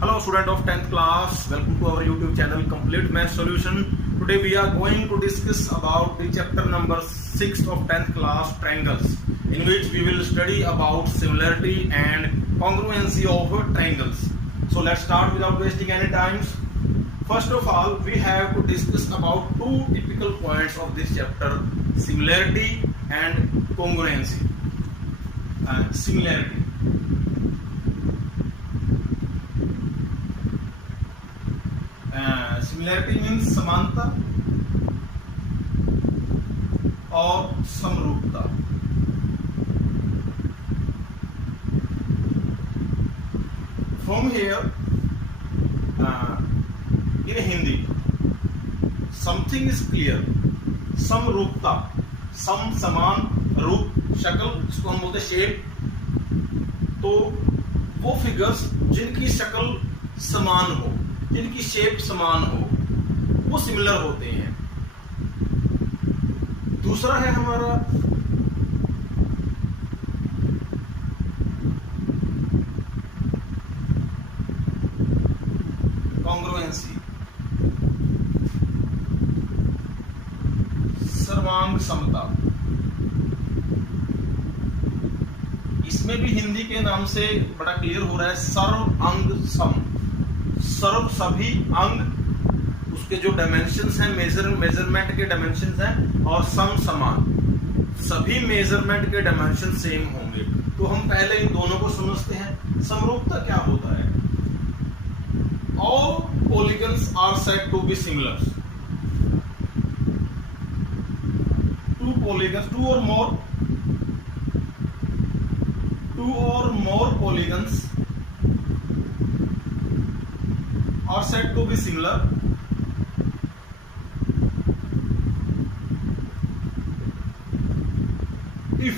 Hello student of 10th class, welcome to our YouTube channel Complete Math Solution. Today we are going to discuss about the chapter number 6 of 10th class, triangles, in which we will study about similarity and congruency of triangles. So let's start without wasting any time. First of all, we have to discuss about two typical points of this chapter, similarity and congruency. Similarity. Similarity means समानता और समरूपता। From here in Hindi something is clear, समरूपता, सम समान, रूप शक्ल, इसको हम बोलते हैं शेप। तो वो फिगर्स जिनकी शक्ल समान हो, जिनकी शेप समान हो, वो सिमिलर होते हैं। दूसरा है हमारा कॉन्ग्रुएंसी, सर्वांग समता। इसमें भी हिंदी के नाम से बड़ा क्लियर हो रहा है, सर्व अंग सम। सर्व सभी अंग, उसके जो डायमेंशंस हैं, मेजरमेंट के डायमेंशंस हैं, और सम समान, सभी मेजरमेंट के डायमेंशन सेम होंगे। तो हम पहले इन दोनों को समझते हैं। समरूपता क्या होता है? All polygons are said to be similar. Two polygons, two और more polygons are said to be similar if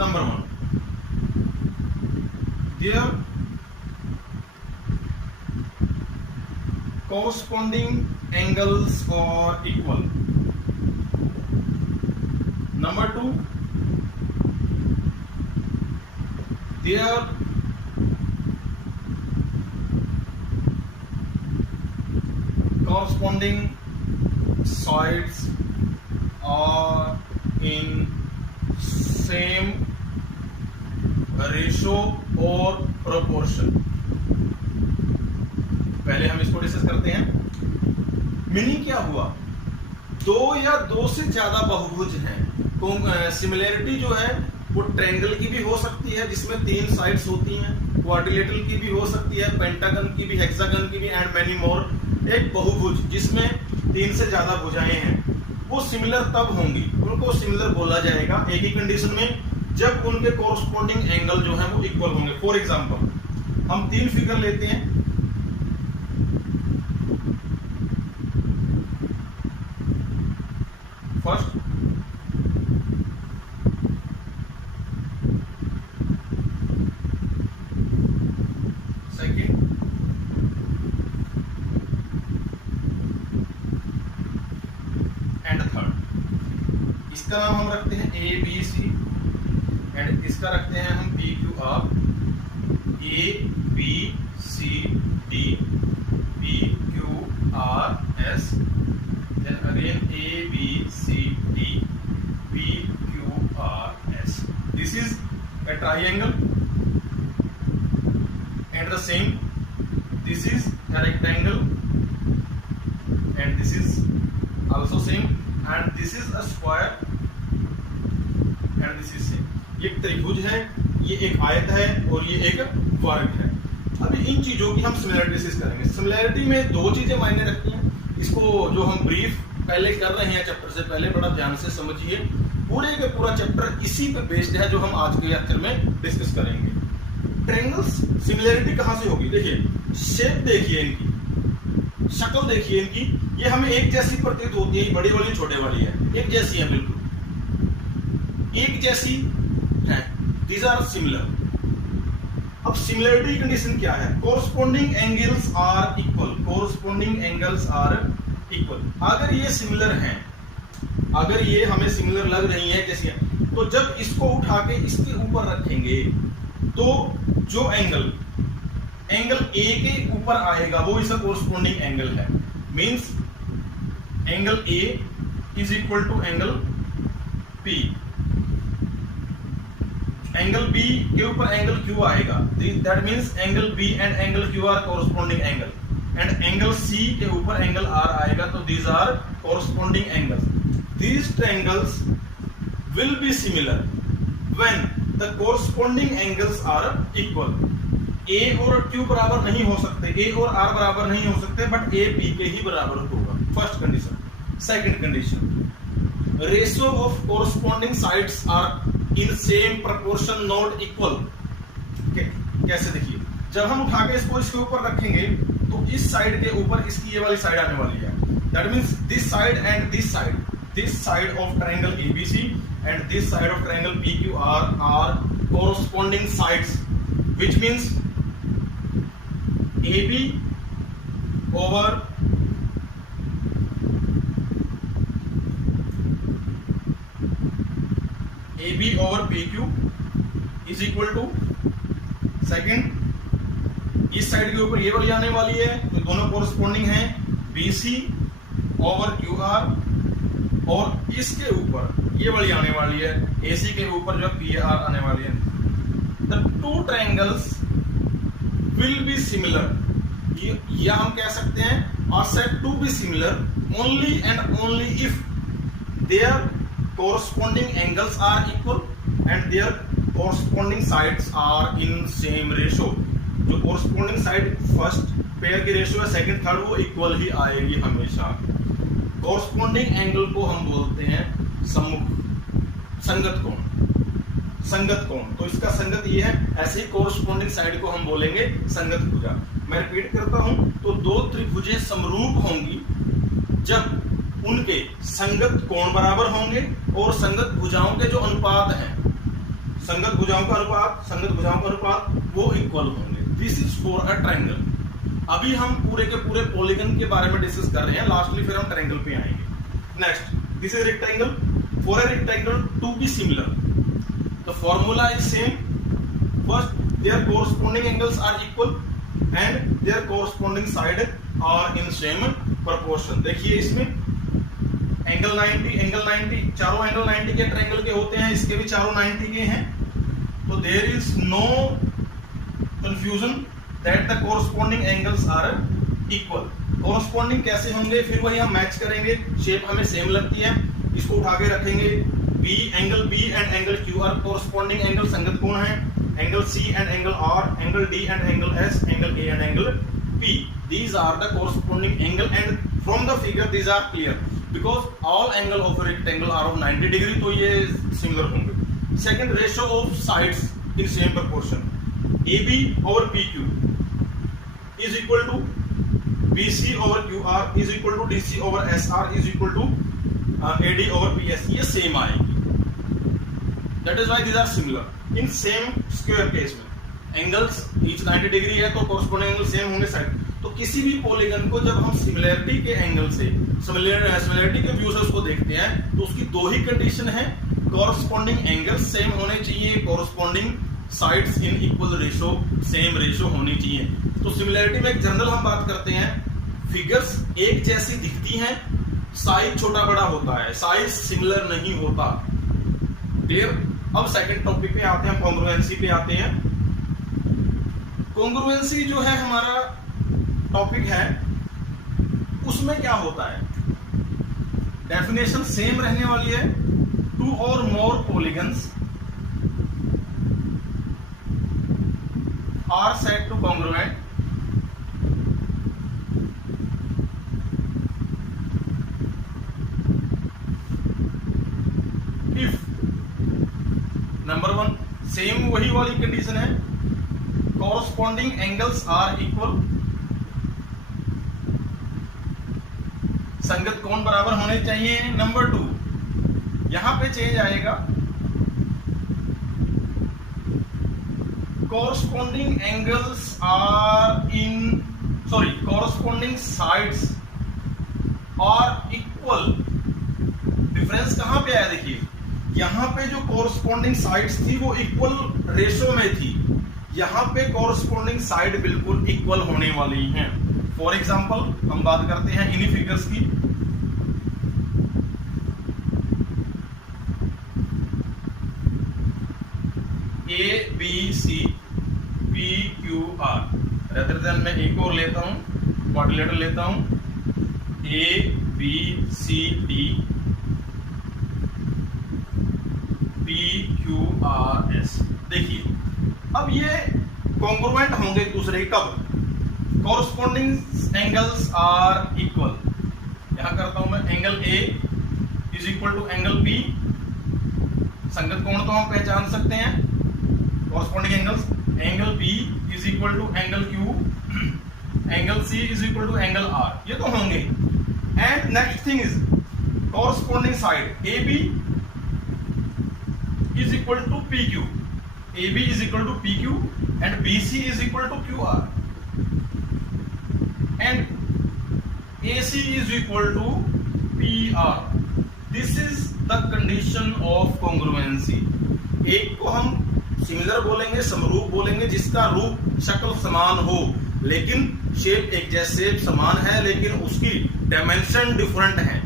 number one, their corresponding angles are equal. Number two, their corresponding sides are in same ratio or proportion. पहले हम इसको discuss करते हैं। Meaning क्या हुआ? दो या दो से ज्यादा बहुभुज हैं। तो सिमिलैरिटी जो है वो ट्रायंगल की भी हो सकती है, जिसमें 3 साइड्स होती हैं, क्वाड्रिलेटरल की भी हो सकती है, पेंटागन की भी, हेक्सागन की भी, एंड मैनी मोर। एक बहुभुज जिसमें 3 से ज्यादा भुजाएं हैं, वो सिमिलर तब होंगी, उनको सिमिलर बोला जाएगा एक ही कंडीशन में, जब उनके कोरस्पोंडिंग एंगल जो है वो इक्वल होंगे। फॉर एग्जांपल हम 3 फिगर लेते हैं। First, second, and third. इसका नाम हम रखते हैं ए बी सी, एंड इसका रखते हैं हम P Q R. A B C D, P Q R S, then again A B C D, P Q R S. This is a triangle, and the same, this is a rectangle, and this is also same, and this is a square, and this is same। ये एक त्रिभुज है, ये एक आयत है, और ये एक वर्ग है। अभी इन चीजों की हम सिमिलैरिटी डिस्कस करेंगे। सिमिलैरिटी में 2 चीजें मायने रखती हैं। इसको जो हम ब्रीफ पहले कर रहे हैं चैप्टर से पहले, बड़ा ध्यान से समझिए। पूरे का पूरा चैप्टर इसी पे बेस्ड है जो हम आज के लेक्चर में डिस्कस करेंगे। ट्रायंगल्स सिमिलैरिटी कहां से होगी? देखिए, शेप देखिए, इनकी शक्ल देखिए, इनकी ये हमें एक जैसी प्रतीत होती है। बड़ी वाली छोटे वाली है, एक जैसी है, बिल्कुल एक जैसी है। These are similar. अब सिमिलैरिटी कंडीशन क्या है? Corresponding angles are equal. Corresponding angles are equal. अगर ये सिमिलर हैं, अगर ये हमें सिमिलर लग रही है जैसे, तो जब इसको उठा के इसके ऊपर रखेंगे तो जो एंगल एंगल ए के ऊपर आएगा वो इसका कोरस्पॉन्डिंग एंगल है। Means angle A is equal to angle P. Angle B के ऊपर एंगल क्यू आएगा, that means angle B and angle Q are corresponding angle, and angle C के ऊपर एंगल आर आएगा, तो these are corresponding angles. These triangles will be similar when the corresponding angles are equal। A और Q बराबर नहीं हो सकते, A और R बराबर नहीं हो सकते, बट A P के ही बराबर होगा। First condition. Second condition, ratio of corresponding sides are in same proportion not equal। कैसे देखिए, जब हम उठा के इसको इसके ऊपर रखेंगे तो इस साइड के ऊपर इसकी ये वाली साइड आने वाली है, that means this side and this side, this side of triangle ABC and this side of triangle PQR are corresponding sides, which means AB over PQ is equal to, second इस side के ऊपर ये वाली आने वाली है तो दोनों कोरस्पॉन्डिंग हैं, BC over QR, और इसके ऊपर ये वाली आने वाली है AC के ऊपर जो PR आने वाली है। The two triangles will be similar, या हम कह सकते हैं are said to be similar only and only if their corresponding angles are equal and their corresponding sides are in same ratio। जो corresponding side फर्स्ट पेयर की ratio है, second third वो equal ही आएगी हमेशा। कोरस्पॉन्डिंग एंगल को हम बोलते हैं सम्मुख संगत कोण, संगत कोण। तो इसका संगत ये है, ऐसे ही कोरस्पॉन्डिंग साइड को हम बोलेंगे संगत भुजा। मैं रिपीट करता हूं, तो दो त्रिभुजें समरूप होंगी जब उनके संगत कोण बराबर होंगे और संगत भुजाओं के जो अनुपात हैं, संगत भुजाओं का अनुपात वो इक्वल होंगे। This is for a triangle. अभी हम पूरे के पूरे पॉलीगन के बारे में डिस्कस कर रहे हैं, लास्टली फिर हम ट्रायंगल पे आएंगे। Next, this is rectangle. For a rectangle to be similar, the formula is same. First, their corresponding angles are equal and their corresponding side are in same proportion. देखिए इसमें angle 90, चारों angle 90 के triangle के होते हैं, इसके भी चारों 90 के हैं, तो there is no confusion that the corresponding angles are equal। corresponding कैसे होंगे, फिर वही हम मैच करेंगे, शेप हमें सेम लगती है, इसको उठा के रखेंगे। Angle B and angle Q are corresponding angle, संगत कोण है। Angle C and angle R, angle D and angle S, angle A and angle P, these are the corresponding angle and from the figure these are clear because all angle of a rectangle are of 90 degree, तो ये similar होंगे। Second, ratio of sides in same proportion. AB over PQ is equal to BC over QR is equal to DC over SR is equal to AD over PS, ये same आएगी। That is why these are similar in same square case में। Angles each 90 degree है तो corresponding angle same होंगे side. तो किसी भी polygon को जब हम सिमिलरिटी के एंगल से, सिमिलरिटी के व्यू से उसको देखते हैं, तो उसकी दो ही कंडीशन है, कोरस्पॉन्डिंग एंगल सेम होने चाहिए, corresponding sides in equal ratio, same ratio होनी चाहिए। तो सिमिलरिटी में एक जनरल हम बात करते हैं, फिगर्स एक जैसी दिखती हैं, साइज छोटा बड़ा होता है, साइज सिमिलर नहीं होता। क्लियर? अब सेकंड टॉपिक पे आते हैं, कॉन्ग्रुएंसी पे आते हैं। कॉन्ग्रुएंसी जो है हमारा टॉपिक है, उसमें क्या होता है, डेफिनेशन सेम रहने वाली है। टू और more polygons are said to congruent if number 1, same वही वाली कंडीशन है, corresponding angles are equal, संगत कोण बराबर होने चाहिए। नंबर 2, यहां पे चेंज आएगा, corresponding sides are equal। Difference कहां पे आया, देखिए यहां पे जो corresponding sides थी वो इक्वल रेशियो में थी, यहाँ पे कॉरस्पॉन्डिंग साइड बिल्कुल इक्वल होने वाली हैं। फॉर एग्जाम्पल हम बात करते हैं इन्हीं फिगर्स की। A B C P Q R. Rather than मैं एक और लेता हूं, क्वाड्रिलेटरल लेता हूं, A B C D P Q R S. देखिए अब ये कॉन्ग्रुएंट होंगे एक दूसरे कब? Corresponding angles are equal. यहां करता हूं मैं, angle A is equal to angle B. संगत कोण तो हम पहचान सकते हैं corresponding angles. Angle B is equal to angle Q, angle C is equal to angle R, ये तो होंगे। And next thing is corresponding side A B is equal to P Q, A B is equal to P Q and B C is equal to Q R and A C is equal to P R. This is the condition of congruency. एक को हम similar बोलेंगे, समरूप बोलेंगे, जिसका रूप शक्ल समान हो लेकिन शेप एक जैसे समान है, लेकिन उसकी डायमेंशन डिफरेंट है,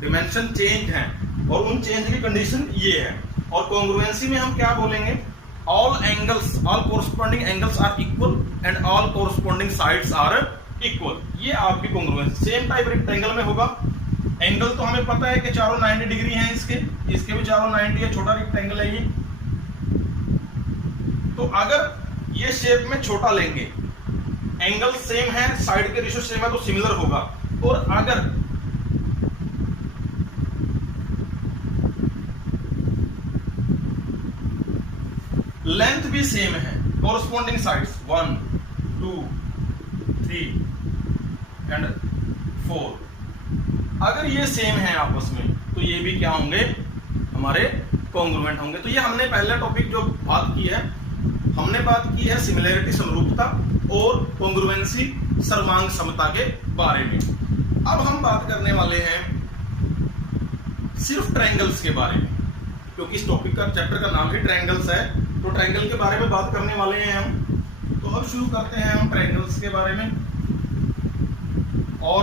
डायमेंशन चेंज है, और उन चेंज की कंडीशन ये है। और कॉन्ग्रुएंसी में हम क्या बोलेंगे? All angles, all corresponding angles are equal and all corresponding sides are equal. ये आपकी कॉन्ग्रुएंसी। सेम टाइप रेक्टेंगल में होगा। एंगल तो हमें पता है कि चारों 90 डिग्री हैं, इसके भी चारों 90 है, छोटा रेक्टेंगल है ये। तो अगर ये शेप में छोटा लेंगे, एंगल सेम है, साइड के रेशियो सेम है, तो सिमिलर होगा। और अगर लेंथ भी सेम है, कॉरस्पॉन्डिंग साइड्स 1 2 3 एंड 4, अगर ये सेम है आपस में, तो ये भी क्या होंगे? हमारे कॉन्ग्रुएंट होंगे। तो ये हमने पहला टॉपिक जो बात की है, हमने बात की है सिमिलैरिटी समरूपता और कॉन्ग्रुएंसी सर्वांग समता के बारे में। अब हम बात करने वाले हैं सिर्फ ट्रायंगल्स के बारे में, क्योंकि इस टॉपिक का चैप्टर का नाम ही ट्रायंगल्स है, तो ट्रायंगल के बारे में बात करने वाले हैं हम। तो अब शुरू करते हैं हम ट्रायंगल्स के बारे में, और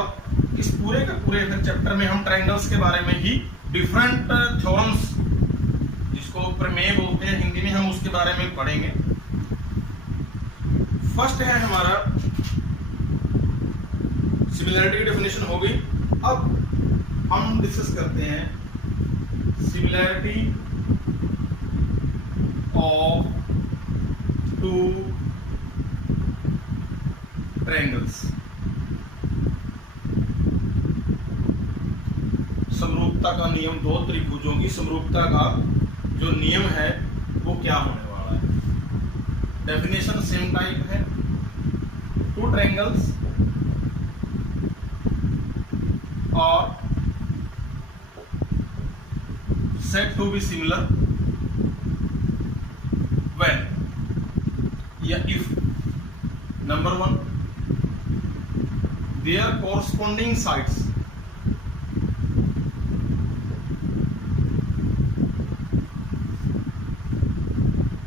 इस पूरे के पूरे चैप्टर में हम ट्रायंगल्स के बारे में ही डिफरेंट थ्योरम्स, जिसको प्रमेय बोलते हैं हिंदी में, हम उसके बारे में पढ़ेंगे। फर्स्ट है हमारा सिमिलैरिटी की डेफिनेशन हो गई। अब हम डिस्कस करते हैं सिमिलैरिटी ऑफ टू ट्रायंगल्स। समरूपता का नियम, दो त्रिभुजों की समरूपता का जो नियम है वो क्या होने वाला है? डेफिनेशन सेम टाइप है। Two triangles are said to be similar when if number 1 their corresponding sides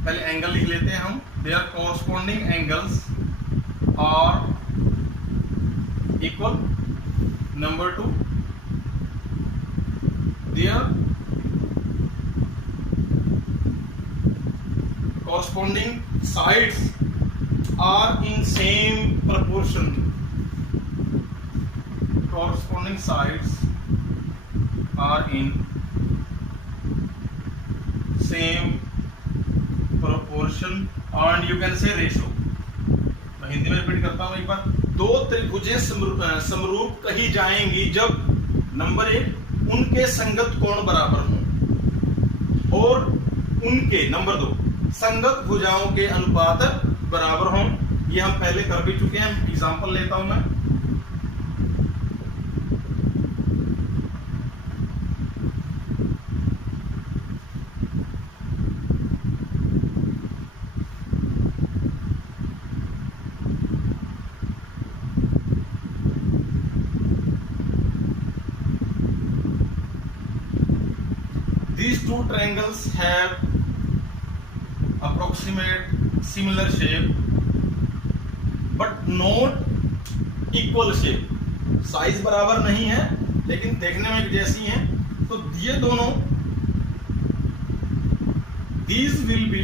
पहले एंगल लिख लेते हैं हम, their corresponding angles are equal. Number 2, their corresponding sides are in same proportion. Corresponding sides are in same proportion and you can say ratio. मैं हिंदी में repeat करता हूं एक बार। दो त्रिभुजें समरूप कही जाएंगी जब नंबर 1 उनके संगत कोण बराबर हों और उनके नंबर 2 संगत भुजाओं के अनुपात बराबर हों। ये हम पहले कर भी चुके हैं, एग्जांपल लेता हूं मैं। These two triangles have approximate similar shape but not equal shape, size बराबर नहीं है लेकिन देखने में जैसी हैं। तो ये दोनों these will be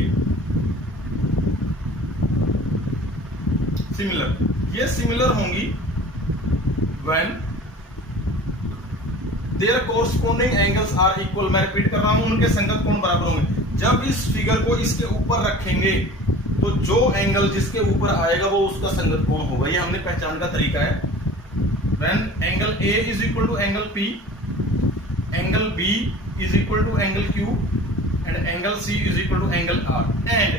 similar, ये सिमिलर होंगी when their corresponding angles are equal। मैं रिपीट कर रहा हूं, उनके संगत कोण बराबर होंगे। जब इस फिगर को इसके ऊपर रखेंगे तो जो एंगल जिसके ऊपर आएगा वो उसका संगत कोण होगा। ये हमने पहचान का तरीका है। when angle A is equal to angle P, angle B is equal to angle Q and angle C is equal to angle R। and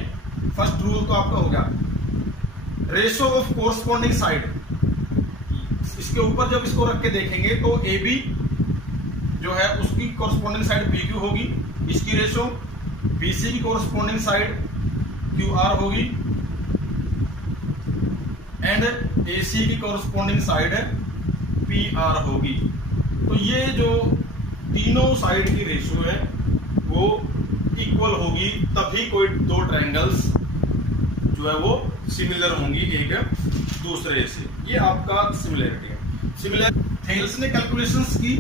first rule तो आपका हो गया ratio of corresponding side। इसके ऊपर जब इसको रख के देखेंगे तो AB जो है उसकी corresponding साइड PQ होगी, इसकी रेशो BC की corresponding साइड QR होगी एंड AC की corresponding साइड PR होगी। तो ये जो तीनों साइड की रेशियो है वो इक्वल होगी, तभी कोई दो ट्रायंगल्स जो है वो सिमिलर होंगी एक दूसरे से। ये आपका सिमिलरिटी है। सिमिलर थेल्स ने कैलकुलेशंस की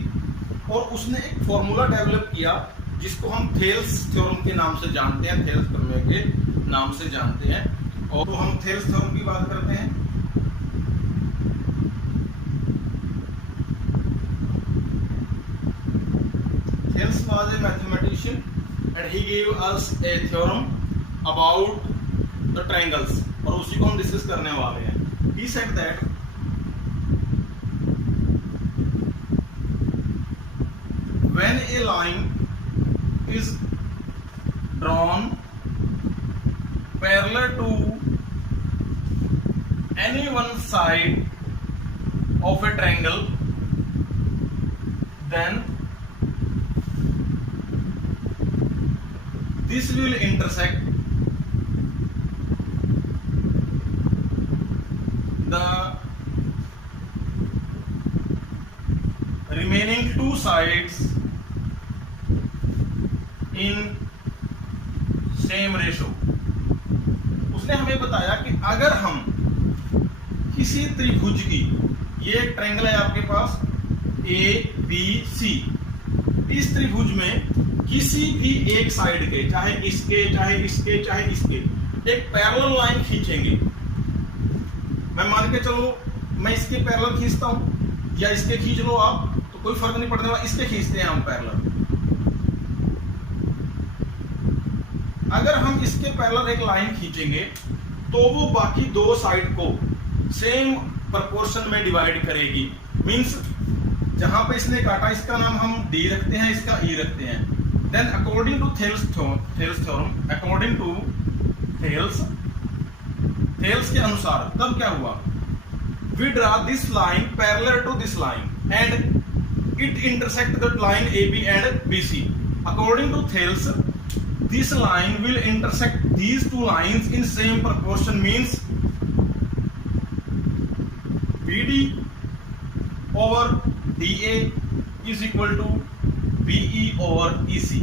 और उसने एक फॉर्मूला डेवलप किया जिसको हम थेल्स थ्योरम के नाम से जानते हैं, थेल्स प्रमेय के नाम से जानते हैं। और तो हम थेल्स थ्योरम की बात करते हैं। Thales was a mathematician and he gave us a theorem about the triangles और उसी को हम डिस्कस करने वाले हैं। He said that when a line is drawn parallel to any one side of a triangle, then this will intersect the remaining two sides in same ratio। उसने हमें बताया कि अगर हम किसी त्रिभुज की, ये एक ट्रायंगल है आपके पास ABC, इस त्रिभुज में किसी भी एक साइड के, चाहे इसके चाहे इसके चाहे इसके, एक पैरेलल लाइन खींचेंगे। मैं मान के चलो मैं इसके पैरेलल खींचता हूं या इसके खींच लो आप, तो कोई फर्क नहीं पड़ने वाला, इसके खींचते हैं हम पैरेलल। अगर हम इसके पैरेलल एक लाइन खींचेंगे तो वो बाकी दो साइड को सेम प्रोपोर्शन में डिवाइड करेगी। मींस जहां पे इसने काटा इसका नाम हम D रखते हैं, इसका E रखते हैं। Then according to Thales theorem, according to Thales के अनुसार तब क्या हुआ? We draw this line parallel to this line and it intersect the line AB and BC। According to Thales, this line will intersect these two lines in same proportion, means BD over DA is equal to BE over EC।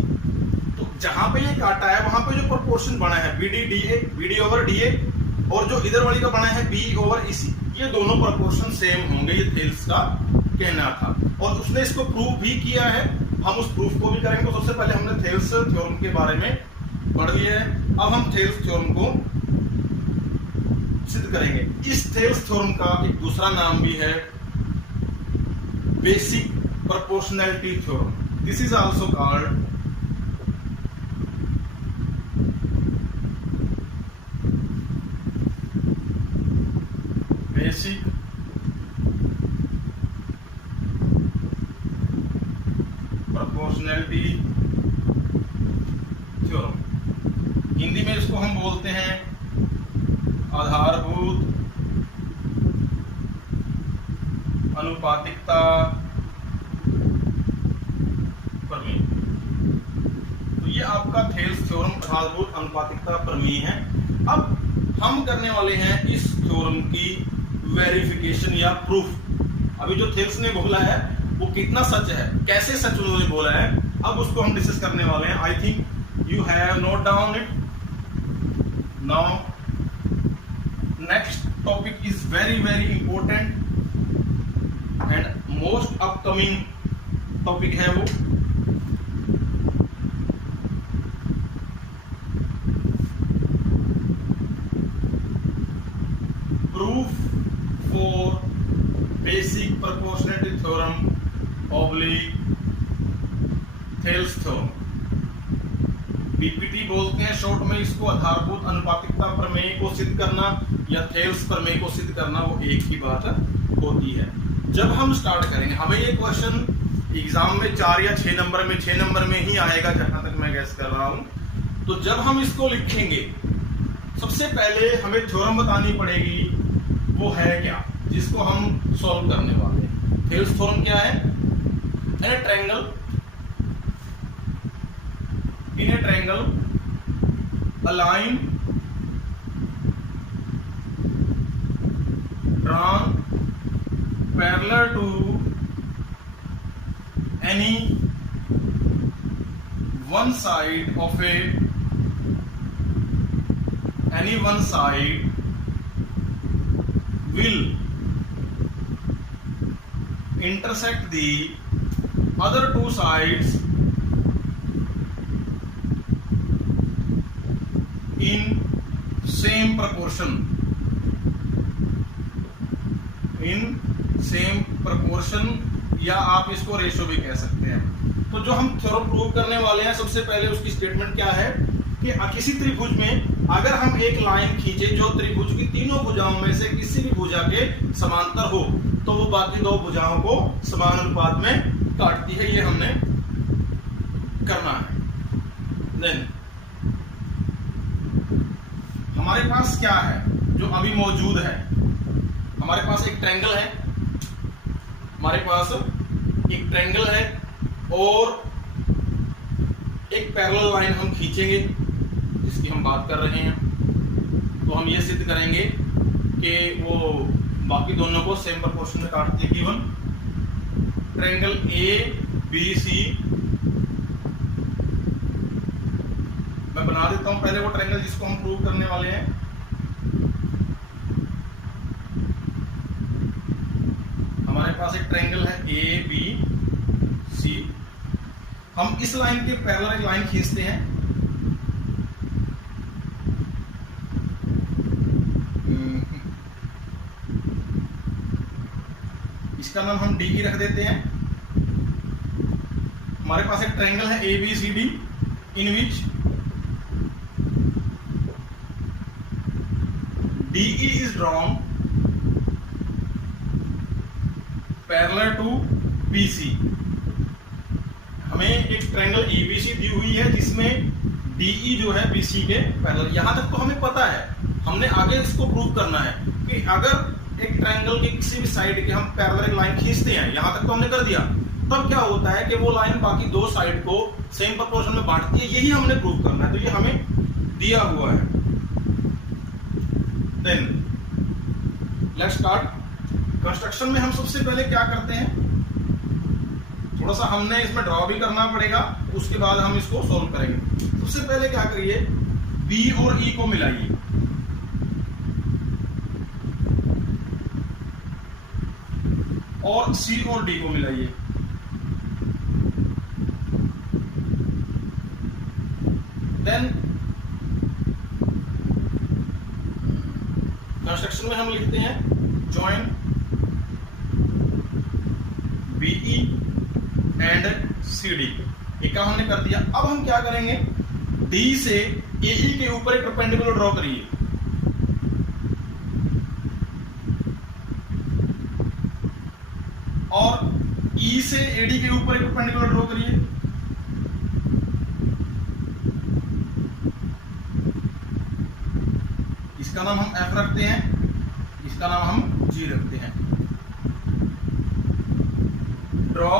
तो जहां पे ये काटा है वहां पे जो proportion बना है BD over DA और जो इधर वाली का बना है BE over EC, ये दोनों प्रोपोर्शन सेम होंगे। ये थेल्स का कहना था और उसने इसको प्रूव भी किया है। हम उस प्रूफ को भी करेंगे। तो सबसे पहले हमने थेल्स थ्योरम के बारे में पढ़ लिया है, अब हम थेल्स थ्योरम को सिद्ध करेंगे। इस थेल्स थ्योरम का एक दूसरा नाम भी है basic proportionality theorem. This is also called basic proportionality theorem। Hindi में इसको हम बोलते हैं आधारभूत अनुपातिकता प्रमेय। तो ये आपका थेल्स थ्योरम आधारभूत अनुपातिकता प्रमेय है। अब हम करने वाले हैं इस थ्योरम की वेरिफिकेशन या प्रूफ। अभी जो थेल्स ने बोला है वो कितना सच है, कैसे सच उन्होंने बोला है, अब उसको हम डिस्कस करने वाले हैं। I think you have note down it. Now next topic is very very important and most upcoming topic है वो proof for basic proportionality theorem oblique Thales theorem। BPT बोलते हैं शॉर्ट में इसको। आधारभूत अनुपातिकता प्रमेय को सिद्ध करना या थेल्स प्रमेय को सिद्ध करना वो एक ही बात होती है। जब हम स्टार्ट करेंगे, हमें ये क्वेश्चन एग्जाम में 4 या 6 नंबर में ही आएगा जहां तक मैं गैस कर रहा हूं। तो जब हम इसको लिखेंगे सबसे पहले हमें थ्योरम बतानी पड़ेगी, वो है क्या जिसको हम सॉल्व करने वाले हैं। थेल्स थ्योरम क्या है? in a triangle a line drawn parallel to any one side will intersect the other two sides in same proportion या आप इसको रेशो भी कह सकते हैं। तो जो हम थ्योरम प्रूव करने वाले हैं सबसे पहले उसकी स्टेटमेंट क्या है कि किसी त्रिभुज में अगर हम एक लाइन खींचे जो त्रिभुज की तीनों भुजाओं में से किसी भी भुजा के समांतर हो तो वो बाकी दो भुजाओं को समान अनुपात में काटती है। ये हमने करना है। देन हमारे पास क्या है जो अभी मौजूद है? हमारे पास एक ट्रायंगल है, और एक पैरेलल लाइन हम खींचेंगे जिसकी हम बात कर रहे हैं। तो हम ये सिद्ध करेंगे कि वो बाकी दोनों को सेम प्रोपोर्शन में काटती है। Given triangle A B C मैं बना देता हूं पहले वो ट्रायंगल जिसको हम प्रूव करने वाले हैं। हमारे पास एक ट्रायंगल है ए बी सी। हम इस लाइन के पैरेलल एक लाइन खींचते हैं। इसका नाम हम डी रख देते हैं। हमारे पास एक ट्रायंगल है A B C D in which DE is drawn parallel to BC। हमें एक ट्रायंगल ABC दी हुई है जिसमें DE जो है BC के पैरेलल। यहां तक तो हमें पता है, हमने आगे इसको प्रूव करना है कि अगर एक ट्रायंगल के किसी भी साइड के हम पैरेलल लाइन खींचते हैं, यहां तक तो हमने कर दिया, तब क्या होता है कि वो लाइन बाकी दो साइड को सेम प्रोपोर्शन में बांटती है। यही हमने प्रूव करना है। तो ये हमें दिया हुआ है। Then let's start. कंस्ट्रक्शन में हम सबसे पहले क्या करते हैं, थोड़ा सा हमने इसमें ड्रॉ भी करना पड़ेगा, उसके बाद हम इसको सॉल्व करेंगे। सबसे पहले क्या करिए, बी और ई को मिलाइए। और सी और डी को मिलाइए। देन कंस्ट्रक्शन में हम लिखते हैं join BE and C D. एक काम हमने कर दिया। अब हम क्या करेंगे, डी से एई के ऊपर एक परपेंडिकुलर ड्रॉ करिए। और ई से एडी के ऊपर एक परपेंडिकुलर ड्रॉ करिए। इसका नाम हम एफ रखते हैं, इसका नाम हम जी रखते हैं। ड्रॉ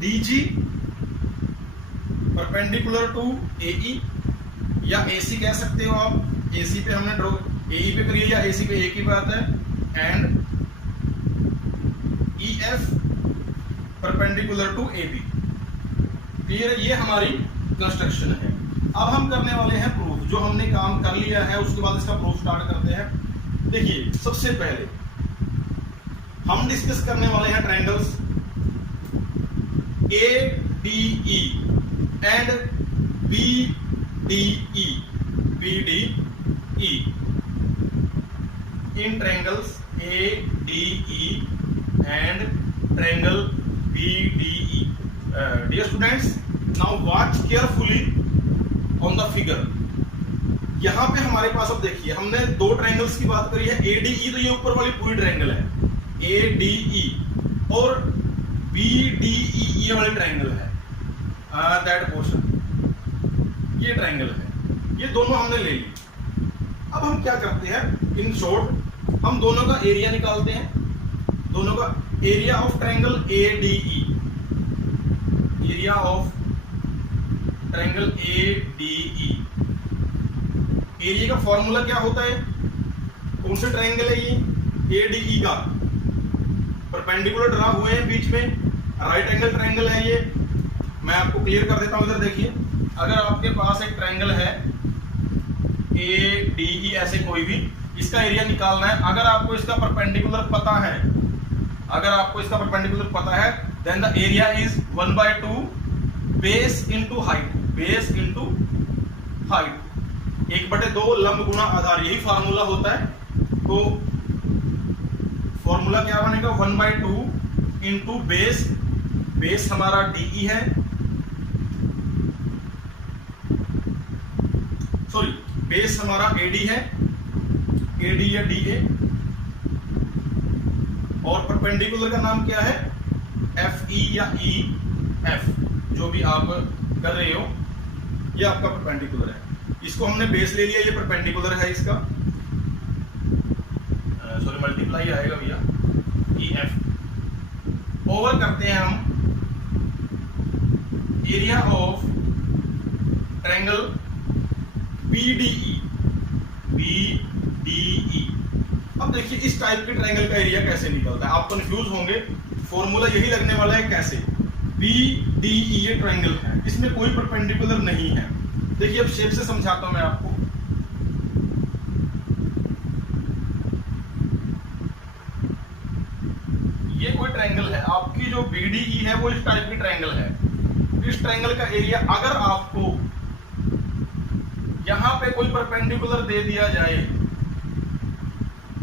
डीजी परपेंडिकुलर टू एई या एसी कह सकते हो आप। एसी पे हमने ड्रॉ एई पे करिए या एसी पे एक ही बात है। And EF perpendicular to AB। Clear है? ये हमारी कंस्ट्रक्शन है। अब हम करने वाले हैं प्रूफ। जो हमने काम कर लिया है उसके बाद इसका प्रूफ स्टार्ट करते हैं। देखिए सबसे पहले हम डिस्कस करने वाले हैं ट्रायंगल्स ADE एंड BDE। इन triangles ADE and triangle BDE। Dear students, now watch carefully on the figure. यहां पे हमारे पास अब देखिए हमने दो ट्रायंगल्स की बात करी है, ADE तो ये ऊपर वाली पूरी ट्रायंगल है ADE, और BDE ये वाली ट्रायंगल है, दैट पोर्शन ये ट्रायंगल है, ये दोनों हमने ले ली। अब हम क्या करते हैं, इन शॉर्ट हम दोनों का एरिया निकालते हैं, दोनों का area of triangle ADE, area of triangle ADE। Area का फॉर्मूला क्या होता है, कौन से ट्रायंगल है ये ADE का, परपेंडिकुलर ड्रा हुए हैं बीच में, राइट एंगल ट्रायंगल है ये। मैं आपको क्लियर कर देता हूं, इधर देखिए, अगर आपके पास एक ट्रायंगल है ADE ऐसे कोई भी, इसका एरिया निकालना है। अगर आपको इसका परपेंडिकुलर पता है, अगर आपको इसका परपेंडिकुलर पता है, then the area is 1/2 base into height, base into height, 1/2 लंब गुना आधार, यही फार्मूला होता है। तो फॉर्मूला क्या बनेगा, 1/2 इंटू बेस, बेस हमारा DE है, सॉरी बेस हमारा AD है, AD या DA, और परपेंडिकुलर का नाम क्या है FE या EF, जो भी आप कर रहे हो, ये आपका परपेंडिकुलर है। इसको हमने बेस ले लिया, ये परपेंडिकुलर है इसका, सॉरी मल्टीप्लाई आएगा भैया, EF। ओवर करते हैं हम एरिया ऑफ ट्रायंगल BDE। अब देखिए इस टाइप के ट्रायंगल का एरिया कैसे निकलता है, आप कंफ्यूज होंगे, फॉर्मूला यही लगने वाला है कैसे। BDE ये ट्रायंगल है, इसमें कोई परपेंडिकुलर नहीं है। देखिए अब शेप से समझाता हूं मैं आपको। ये कोई ट्रायंगल है, आपकी जो BDE है वो इस टाइप की ट्रायंगल है। इस ट्रायंगल का एरिया अगर आपको यहां पे कोई परपेंडिकुलर दे दिया जाए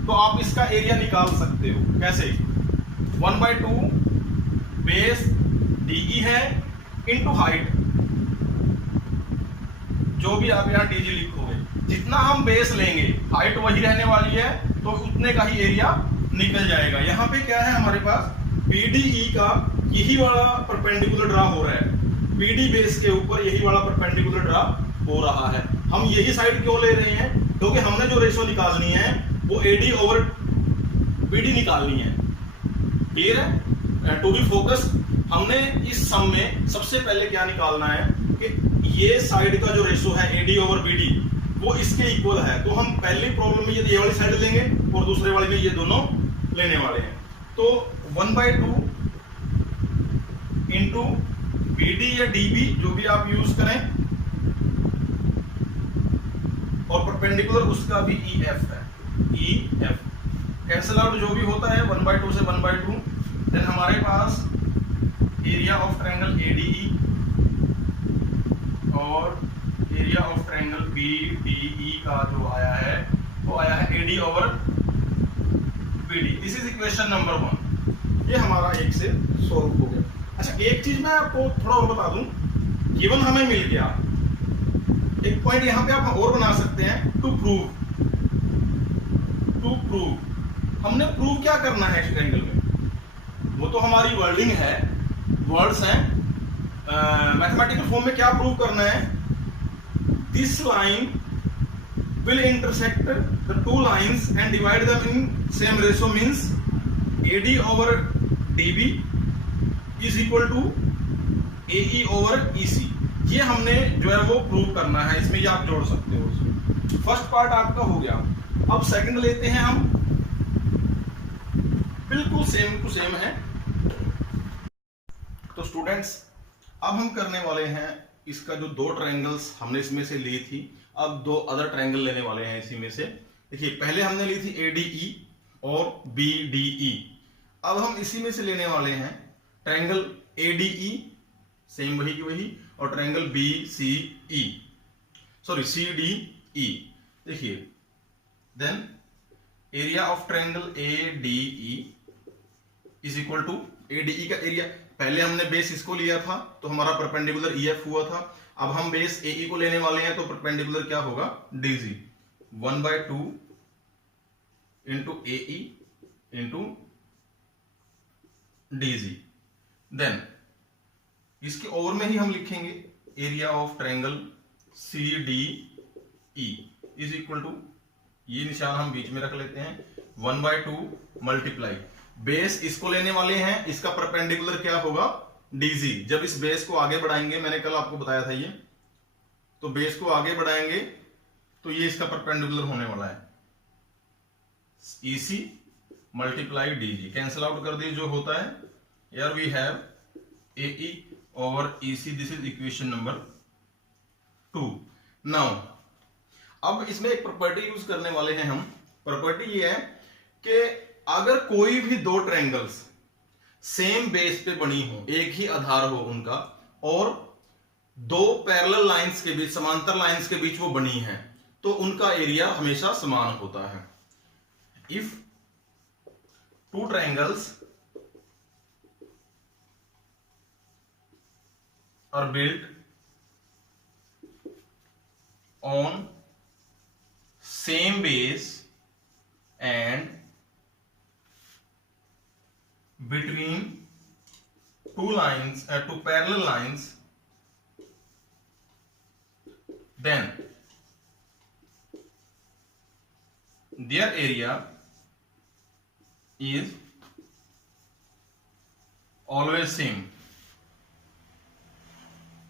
तो आप इसका एरिया निकाल सकते हो, कैसे, 1/2 बेस DE है इंटू हाइट, जो भी आप यहाँ DG लिखोगे, जितना हम बेस लेंगे हाइट वही रहने वाली है, तो उतने का ही एरिया निकल जाएगा। यहाँ पे क्या है हमारे पास, BDE का यही वाला परपेंडिकुलर ड्रा हो रहा है, BD बेस के ऊपर यही वाला परपेंडिकुलर ड्रा हो रहा है। हम यही साइड क्यों ले रहे हैं, क्योंकि हमने जो रेशो निकालनी है वो AD ओवर BD निकालनी है। क्लियर है, टू बी फोकस। हमने इस सम में सबसे पहले क्या निकालना है कि ये साइड का जो रेशो है AD ओवर BD वो इसके इक्वल है। तो हम पहली प्रॉब्लम में ये वाली साइड लेंगे और दूसरे वाले में ये दोनों लेने वाले हैं। तो 1/2 इंटू BD या DB जो भी आप यूज करें, और परपेंडिकुलर उसका भी EF है, EF कैंसल आउट जो भी होता है 1/2 से 1/2। देन हमारे पास एरिया ऑफ ट्रायंगल ADE और एरिया ऑफ ट्रायंगल BDE का जो आया है वो आया है AD over BD। This is equation number 1। ये हमारा एक से सॉल्व हो गया। अच्छा एक चीज मैं आपको थोड़ा और बता दूं, गिवन हमें मिल गया, एक पॉइंट यहां पे आप और बना सकते हैं, टू प्रूव। हमने प्रूव क्या करना है इस ट्रायंगल में, वो तो हमारी वर्डिंग है, वर्ड्स हैं। मैथमेटिकल फॉर्म में क्या प्रूव करना है, this line will intersect the two lines and divide them in same ratio, means AD over DB is equal to AE over EC। ये हमने जो है वो प्रूव करना है, इसमें ये आप जोड़ सकते हो। फर्स्ट पार्ट आपका हो गया। अब सेकंड लेते हैं हम, बिल्कुल सेम टू सेम है। तो स्टूडेंट्स अब हम करने वाले हैं इसका जो दो ट्रायंगल्स हमने इसमें से ली थी अब दो अदर ट्रायंगल लेने वाले हैं इसी में से। देखिए पहले हमने ली थी ADE और BDE, अब हम इसी में से लेने वाले हैं ट्रायंगल ADE, सेम वही की वही, और ट्रायंगल BCE, सॉरी CDE। देखिए then area of triangle ADE is equal to, ADE का एरिया, पहले हमने बेस इसको लिया था तो हमारा परपेंडिकुलर EF हुआ था, अब हम बेस AE को लेने वाले हैं तो परपेंडिकुलर क्या होगा, DG, 1/2 into AE into DG। Then इसके ओवर में ही हम लिखेंगे area of triangle CDE is equal to, ये निशान हम बीच में रख लेते हैं, 1/2 मल्टीप्लाई, बेस इसको लेने वाले हैं, इसका परपेंडिकुलर क्या होगा, DG। जब इस बेस को आगे बढ़ाएंगे, मैंने कल आपको बताया था ये, तो बेस को आगे बढ़ाएंगे तो ये इसका परपेंडिकुलर होने वाला है, EC multiply DG, cancel out कर दिए जो होता है, here we have AE over EC, this is equation number 2। Now अब इसमें एक प्रॉपर्टी यूज करने वाले हैं हम। प्रॉपर्टी ये है कि अगर कोई भी दो ट्रायंगल्स सेम बेस पे बनी हो, एक ही आधार हो उनका, और दो पैरेलल लाइंस के बीच, समांतर लाइंस के बीच वो बनी है, तो उनका एरिया हमेशा समान होता है। If two triangles are built on same base and between two parallel lines, then their area is always same.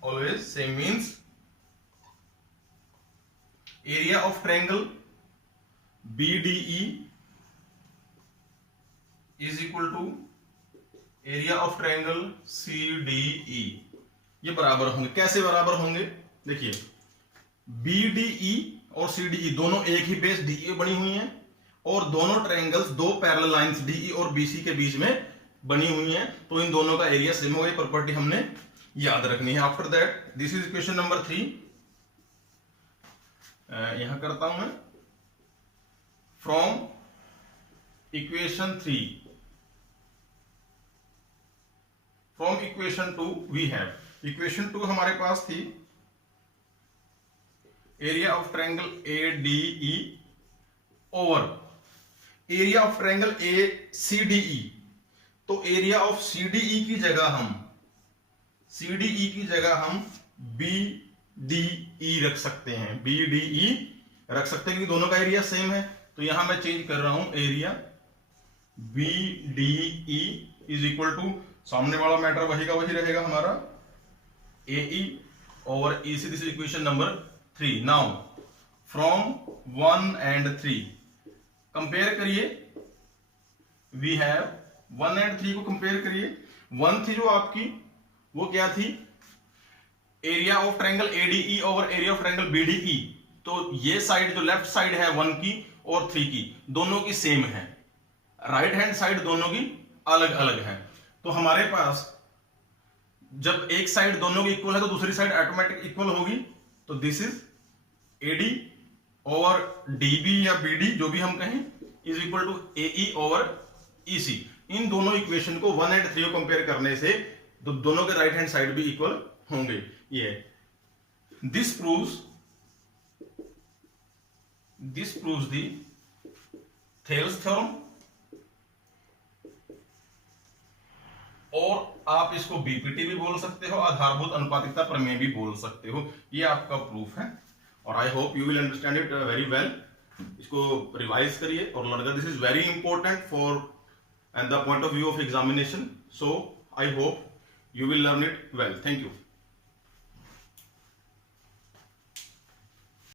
Always same means area of triangle BDE is equal to area of triangle CDE, ये बराबर होंगे। कैसे बराबर होंगे, देखिए BDE और CDE दोनों एक ही बेस DE बनी हुई हैं, और दोनों ट्रायंगल्स दो पैरेलल लाइंस DE और BC के बीच में बनी हुई हैं, तो इन दोनों का एरिया सेम होगा। ये प्रॉपर्टी हमने याद रखनी है। After that this is equation number 3, यहां करता हूं मैं, from equation 3, from equation 2 we have, equation 2 हमारे पास थी area of triangle ADE over area of triangle ACDE। तो एरिया ऑफ CDE की जगह हम BDE रख सकते हैं, BDE रख सकते हैं क्योंकि दोनों का एरिया सेम है। तो यहां मैं चेंज कर रहा हूं, area BDE is equal to, सामने वाला मैटर वही का वही रहेगा हमारा, AE over EC। This is equation number 3। Now from 1 and 3 compare करिए, वी हैव 1 and 3 को कंपेयर करिए। 1 थी जो आपकी, वो क्या थी, area of triangle ADE over area of triangle BDE। तो ये साइड जो लेफ्ट साइड है 1 की और 3 की, दोनों की सेम है, राइट हैंड साइड दोनों की अलग अलग है। तो हमारे पास जब एक साइड दोनों की इक्वल है तो दूसरी साइड ऑटोमेटिक इक्वल होगी। तो this is AD over DB या BD जो भी हम कहें, is equal to AE over EC। इन दोनों इक्वेशन को 1 and 3 को कंपेयर करने से तो दोनों के राइट हैंड साइड भी इक्वल होंगे। ये this proves the Thales theorem, और आप इसको BPT भी बोल सकते हो, आधारभूत अनुपातिकता प्रमेय भी बोल सकते हो। ये आपका प्रूफ है और I hope you will understand it very well. इसको रिवाइज करिए और learn, this is very important for and the point of view of examination. So I hope you will learn it well. Thank you.